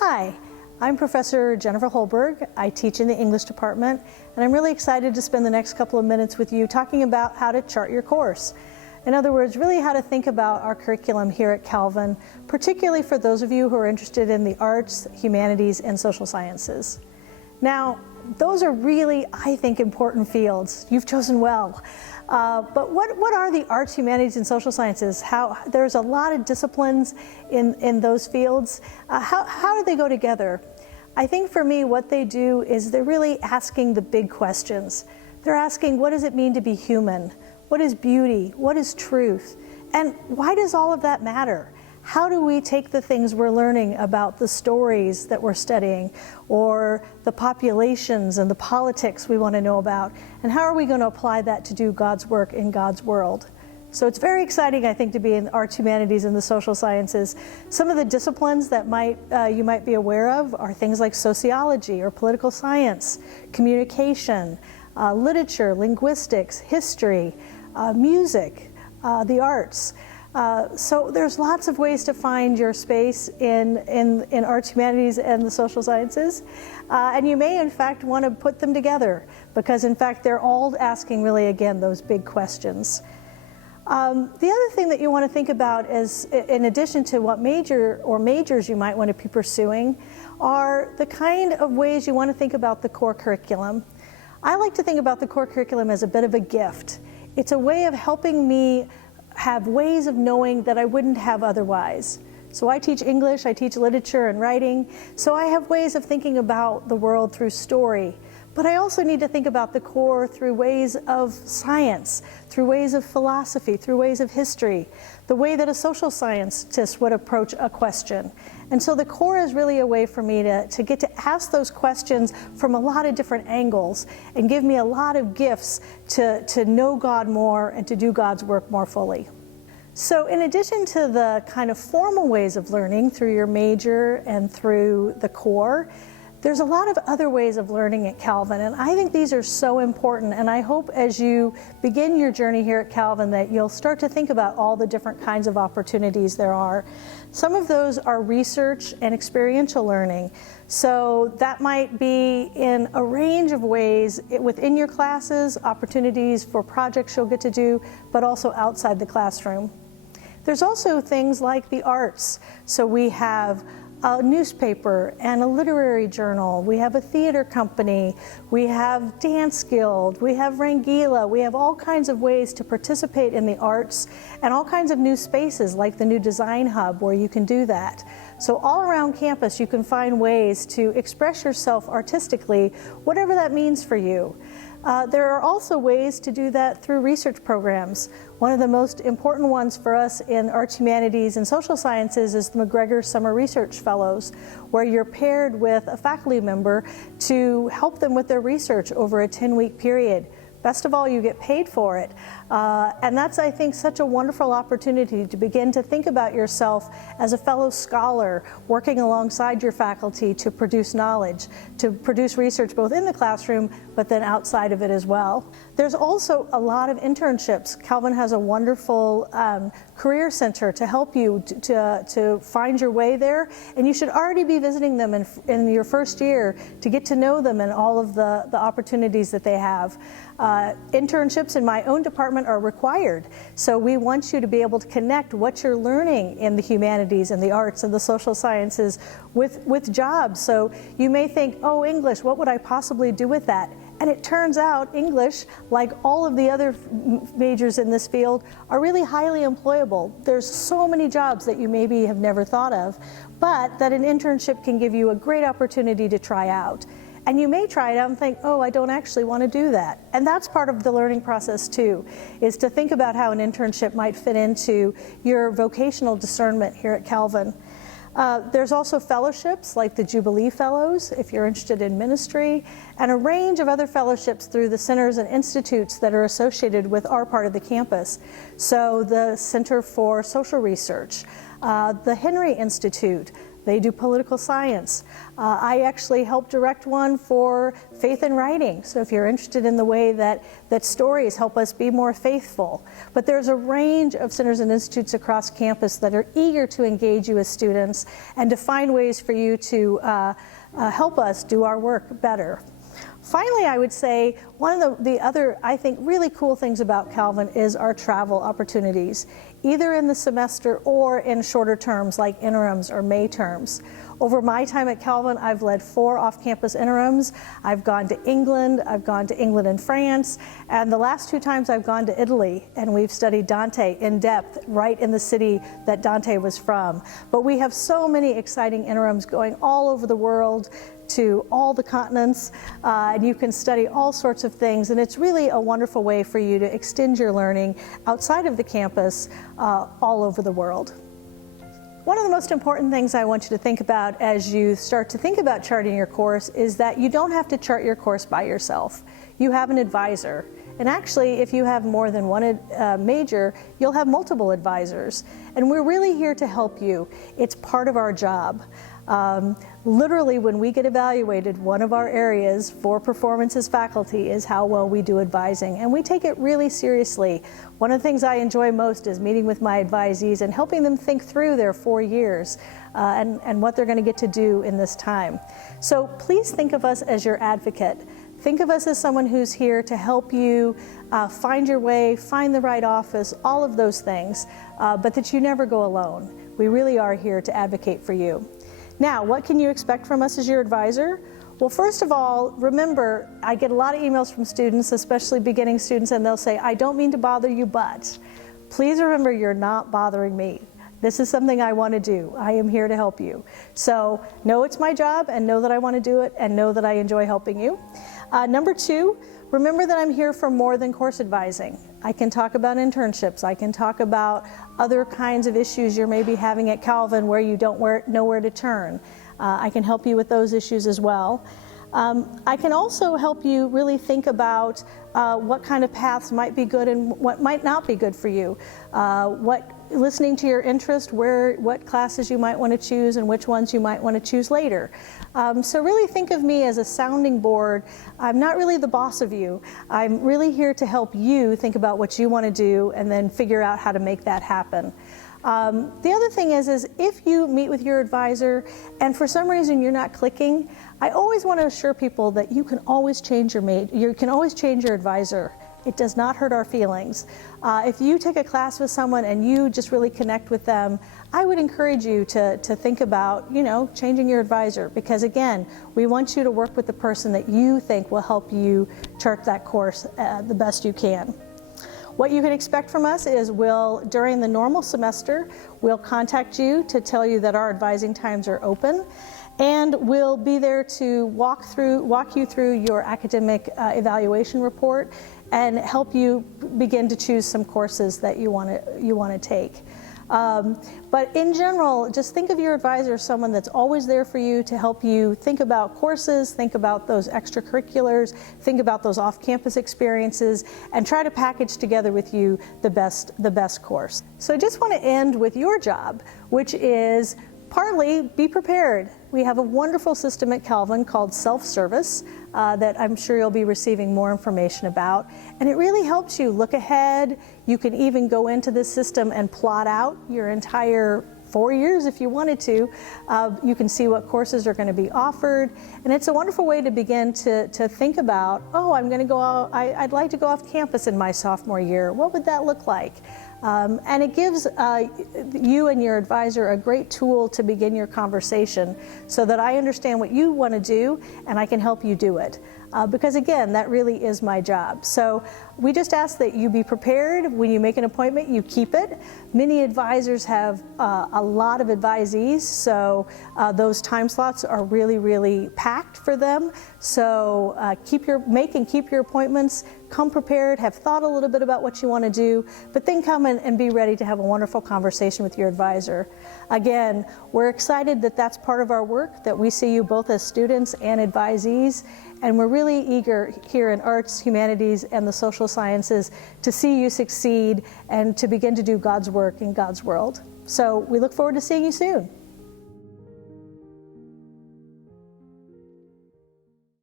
Hi, I'm Professor Jennifer Holberg. I teach in the English department, and I'm really excited to spend the next couple of minutes with you talking about how to chart your course. In other words, really how to think about our curriculum here at Calvin, particularly for those of you who are interested in the arts, humanities, and social sciences. Now, those are really, I think, important fields. You've chosen well. But what are the arts, humanities, and social sciences? There's a lot of disciplines in those fields. How do they go together? I think for me, what they do is they're really asking the big questions. They're asking, what does it mean to be human? What is beauty? What is truth? And why does all of that matter? How do we take the things we're learning about the stories that we're studying, or the populations and the politics we want to know about, and how are we going to apply that to do God's work in God's world? So it's very exciting, I think, to be in the arts, humanities, and the social sciences. Some of the disciplines that you might be aware of are things like sociology or political science, communication, literature, linguistics, history, music, the arts. So there's lots of ways to find your space in arts, humanities, and the social sciences. And you may, in fact, want to put them together because, in fact, they're all asking really, again, those big questions. The other thing that you want to think about is, in addition to what major or majors you might want to be pursuing, are the kind of ways you want to think about the core curriculum. I like to think about the core curriculum as a bit of a gift. It's a way of helping me have ways of knowing that I wouldn't have otherwise. So I teach English, I teach literature and writing, so I have ways of thinking about the world through story. But I also need to think about the core through ways of science, through ways of philosophy, through ways of history, the way that a social scientist would approach a question. And so the core is really a way for me to get to ask those questions from a lot of different angles and give me a lot of gifts to know God more and to do God's work more fully. So in addition to the kind of formal ways of learning through your major and through the core, there's a lot of other ways of learning at Calvin, and I think these are so important, and I hope as you begin your journey here at Calvin that you'll start to think about all the different kinds of opportunities there are. Some of those are research and experiential learning, so that might be in a range of ways within your classes, opportunities for projects you'll get to do, but also outside the classroom. There's also things like the arts, so we have a newspaper and a literary journal, we have a theater company, we have dance guild, we have Rangila, we have all kinds of ways to participate in the arts and all kinds of new spaces like the new design hub where you can do that. So all around campus you can find ways to express yourself artistically, whatever that means for you. There are also ways to do that through research programs. One of the most important ones for us in arts, humanities, and social sciences is the McGregor Summer Research Fellows, where you're paired with a faculty member to help them with their research over a 10-week period. Best of all, you get paid for it. And that's, I think, such a wonderful opportunity to begin to think about yourself as a fellow scholar working alongside your faculty to produce knowledge, to produce research both in the classroom, but then outside of it as well. There's also a lot of internships. Calvin has a wonderful career center to help you to find your way there, and you should already be visiting them in your first year to get to know them and all of the opportunities that they have. Internships in my own department are required, so we want you to be able to connect what you're learning in the humanities and the arts and the social sciences with jobs. So you may think, oh, English, what would I possibly do with that? And it turns out English, like all of the other majors in this field, are really highly employable. There's so many jobs that you maybe have never thought of, but that an internship can give you a great opportunity to try out. And you may try it out and think, oh, I don't actually want to do that. And that's part of the learning process too, is to think about how an internship might fit into your vocational discernment here at Calvin. There's also fellowships like the Jubilee Fellows, if you're interested in ministry, and a range of other fellowships through the centers and institutes that are associated with our part of the campus. So the Center for Social Research, the Henry Institute, They do political science. I actually help direct one for faith and writing. So if you're interested in the way that stories help us be more faithful. But there's a range of centers and institutes across campus that are eager to engage you as students and to find ways for you to help us do our work better. Finally, I would say one of the other, I think, really cool things about Calvin is our travel opportunities, either in the semester or in shorter terms like interims or May terms. Over my time at Calvin, I've led 4 off-campus interims. I've gone to England and France, and the last 2 times I've gone to Italy, and we've studied Dante in depth right in the city that Dante was from. But we have so many exciting interims going all over the world, to all the continents, and you can study all sorts of things, and it's really a wonderful way for you to extend your learning outside of the campus all over the world. One of the most important things I want you to think about as you start to think about charting your course is that you don't have to chart your course by yourself. You have an advisor. And actually, if you have more than one major, you'll have multiple advisors. And we're really here to help you. It's part of our job. Literally, when we get evaluated, one of our areas for performance as faculty is how well we do advising, and we take it really seriously. One of the things I enjoy most is meeting with my advisees and helping them think through their 4 years and what they're going to get to do in this time. So please think of us as your advocate. Think of us as someone who's here to help you find your way, find the right office, all of those things, but that you never go alone. We really are here to advocate for you. Now, what can you expect from us as your advisor? Well, first of all, remember, I get a lot of emails from students, especially beginning students, and they'll say, I don't mean to bother you, but please remember you're not bothering me. This is something I want to do. I am here to help you. So know it's my job and know that I want to do it and know that I enjoy helping you. Number 2, remember that I'm here for more than course advising. I can talk about internships. I can talk about other kinds of issues you're maybe having at Calvin where you don't know where to turn. I can help you with those issues as well. I can also help you really think about what kind of paths might be good and what might not be good for you. Listening to your interest, what classes you might want to choose and which ones you might want to choose later. So really think of me as a sounding board. I'm not really the boss of you. I'm really here to help you think about what you want to do and then figure out how to make that happen. The other thing is if you meet with your advisor and for some reason you're not clicking, I always want to assure people that you can always change your advisor. It does not hurt our feelings. If you take a class with someone and you just really connect with them, I would encourage you to think about, changing your advisor, because again, we want you to work with the person that you think will help you chart that course the best you can. What you can expect from us is during the normal semester, we'll contact you to tell you that our advising times are open, and we'll be there to walk you through your academic evaluation report and help you begin to choose some courses that you want to take. But in general, just think of your advisor as someone that's always there for you to help you think about courses, think about those extracurriculars, think about those off-campus experiences, and try to package together with you the best course. So I just want to end with your job, which is partly be prepared. We have a wonderful system at Calvin called self-service that I'm sure you'll be receiving more information about. And it really helps you look ahead. You can even go into this system and plot out your entire 4 years if you wanted to. You can see what courses are going to be offered. And it's a wonderful way to begin to think about, I'd like to go off campus in my sophomore year. What would that look like? And it gives you and your advisor a great tool to begin your conversation so that I understand what you want to do and I can help you do it. Because again, that really is my job. So we just ask that you be prepared. When you make an appointment, you keep it. Many advisors have a lot of advisees, so those time slots are really, really packed for them. So keep your appointments. Come prepared, have thought a little bit about what you want to do, but then come and be ready to have a wonderful conversation with your advisor. Again, we're excited that that's part of our work, that we see you both as students and advisees, and we're really eager here in arts, humanities, and the social sciences to see you succeed and to begin to do God's work in God's world. So we look forward to seeing you soon.